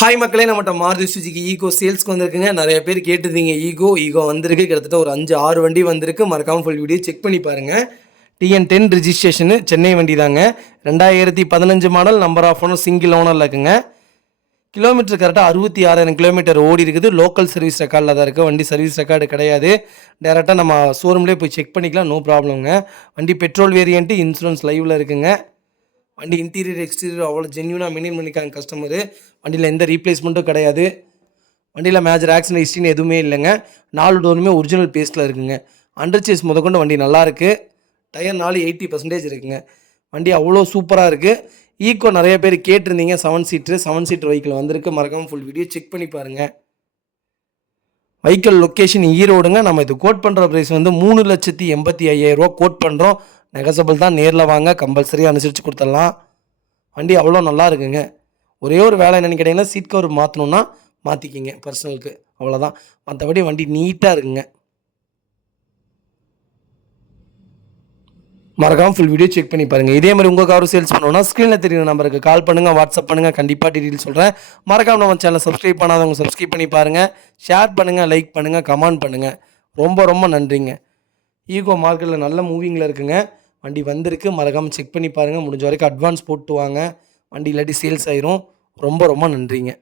Hi மக்களே, நம்மகிட்ட Maruti Suzuki ego சேல்ஸ்க்கு வந்திருக்குங்க. நிறைய பேர் கேட்டிருந்தீங்க. ஈகோ வந்திருக்கு. கிட்டத்தட்ட ஒரு 5-6 வண்டி வந்திருக்கு. மறக்காமல் ஃபுல் வீடியோ செக் பண்ணி பாருங்கள். TN10 ரிஜிஸ்ட்ரேஷனு, சென்னை வண்டி தாங்க. 2015 model, number of owner single ஓனரில் இருக்குங்க. கிலோமீட்டர் கரெக்டாக 66,000 கிலோமீட்டர் ஓடி இருக்குது. லோக்கல் சர்வீஸ் ரெக்கார்டில் தான் இருக்குது. வண்டி சர்வீஸ் ரெக்கார்டு கிடையாது. டேரெக்டாக நம்ம ஷோரூம்லேயே போய் செக் பண்ணிக்கலாம், நோ ப்ராப்ளம்ங்க. வண்டி பெட்ரோல் வேரியண்ட்டு, இன்சூரன்ஸ் லைவில் இருக்குங்க. வண்டி இன்டீரியர் எக்ஸ்டீரியர் அவ்வளோ ஜென்யூனாக மெயின்டைன் பண்ணிக்காங்க கஸ்டமரு. வண்டியில் எந்த ரீப்ளேஸ்மெண்ட்டும் கிடையாது. வண்டியில் மேஜர் ஆக்சிடென்ட் ஹிஸ்ட்ரின்னு எதுவுமே இல்லைங்க. 4 டோருமே ஒரிஜினல் பேஸ்ட்டில் இருக்குங்க. அண்டர் சேஸ் முதற்கொண்டு வண்டி நல்லாயிருக்கு. டயர் 80% இருக்குங்க. வண்டி அவ்வளோ சூப்பராக இருக்குது. ஈக்கோ நிறைய பேர் கேட்டிருந்தீங்க. 7 சீட்டர் வெஹிக்கிள் வந்திருக்கு. மறக்காமல் ஃபுல் வீடியோ செக் பண்ணி பாருங்கள். வெஹிக்கிள் லொக்கேஷன் ஈரோடுங்க. நம்ம இது கோட் பண்ணுற ப்ரைஸ் வந்து 3,85,000 கோட் பண்ணுறோம். நெகசபிள் தான். நேரில் வாங்க, கம்பல்சரியாக அனுசரித்து கொடுத்துடலாம். வண்டி அவ்வளோ நல்லா இருக்குங்க. ஒரே ஒரு வேலை என்னென்னு கேட்டிங்கன்னா, சீட் கவர் மாற்றணுன்னா மாற்றிக்கிங்க பர்சனலுக்கு, அவ்வளோதான். மற்றபடி வண்டி நீட்டாக இருக்குங்க. மறக்காமல் ஃபுல் வீடியோ செக் பண்ணி பாருங்கள். இதே மாதிரி உங்கள் காரும் சேல்ஸ் பண்ணணும்னா ஸ்க்ரீனில் தெரியுற நம்பருக்கு கால் பண்ணுங்கள், வாட்ஸ்அப் பண்ணுங்கள். கண்டிப்பாக டீட்டெயில் சொல்கிறேன். மறக்காமல் நம்ம சேனலை சப்ஸ்கிரைப் பண்ணாதவங்க சப்ஸ்கிரைப் பண்ணி பாருங்கள். ஷேர் பண்ணுங்கள், லைக் பண்ணுங்கள், கமெண்ட் பண்ணுங்கள். ரொம்ப நன்றிங்க. ஈகோ மார்க்கெட்டில் நல்ல மூவிங்கில் இருக்குங்க. வண்டி வந்திருக்கு. மறக்காமல் செக் பண்ணி பாருங்கள். முடிஞ்ச வரைக்கும் அட்வான்ஸ் போட்டு வாங்க. வண்டி இல்லாட்டி சேல்ஸ் ஆயிரும். ரொம்ப நன்றிங்க.